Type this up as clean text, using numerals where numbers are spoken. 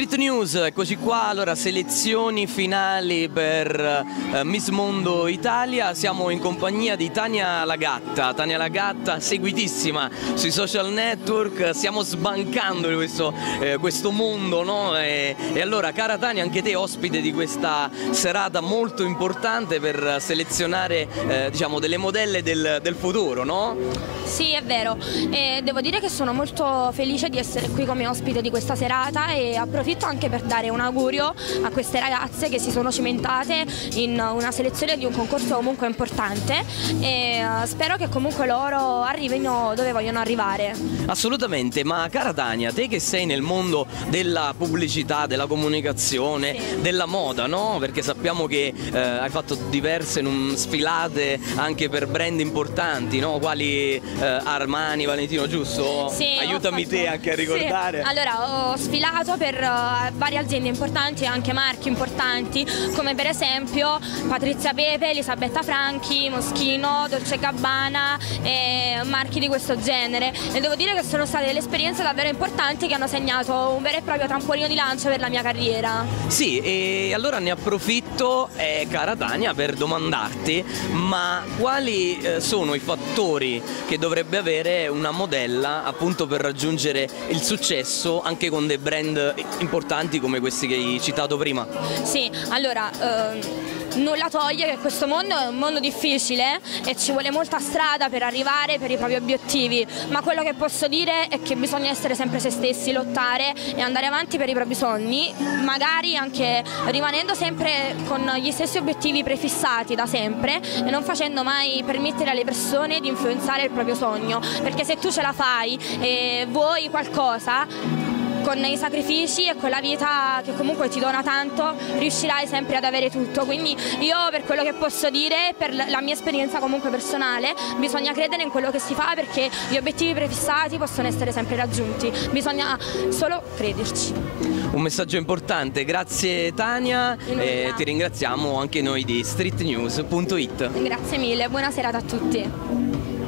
Street News, eccoci qua, allora selezioni finali per Miss Mondo Italia, siamo in compagnia di Tania Lagatta, seguitissima sui social network, stiamo sbancando questo mondo, no? E allora cara Tania, anche te ospite di questa serata molto importante per selezionare diciamo delle modelle del futuro, no? Sì, è vero, e devo dire che sono molto felice di essere qui come ospite di questa serata e approfitto anche per dare un augurio a queste ragazze che si sono cimentate in una selezione di un concorso comunque importante e spero che comunque loro arrivino dove vogliono arrivare. Assolutamente, ma cara Tania, te che sei nel mondo della pubblicità, della comunicazione, sì, della moda, no? Perché sappiamo che hai fatto diverse sfilate anche per brand importanti, no? Quali Armani, Valentino, giusto? Sì, aiutami te anche a ricordare. Sì. Allora, ho sfilato per varie aziende importanti e anche marchi importanti, come per esempio Patrizia Pepe, Elisabetta Franchi, Moschino, Dolce & Gabbana e marchi di questo genere. E devo dire che sono state delle esperienze davvero importanti che hanno segnato un vero e proprio trampolino di lancio per la mia carriera. Sì, e allora ne approfitto, cara Tania, per domandarti, ma quali sono i fattori che dovrebbe avere una modella appunto per raggiungere il successo anche con dei brand importanti come questi che hai citato prima? Sì, allora nulla toglie che questo mondo è un mondo difficile e ci vuole molta strada per arrivare per i propri obiettivi, ma quello che posso dire è che bisogna essere sempre se stessi, lottare e andare avanti per i propri sogni, magari anche rimanendo sempre con gli stessi obiettivi prefissati da sempre e non facendo mai permettere alle persone di influenzare il proprio sogno, perché se tu ce la fai e vuoi qualcosa, con i sacrifici e con la vita che comunque ti dona tanto, riuscirai sempre ad avere tutto. Quindi io, per quello che posso dire, per la mia esperienza comunque personale, bisogna credere in quello che si fa, perché gli obiettivi prefissati possono essere sempre raggiunti, bisogna solo crederci. Un messaggio importante, grazie Tania, ti ringraziamo anche noi di streetnews.it. Grazie mille, buona serata a tutti.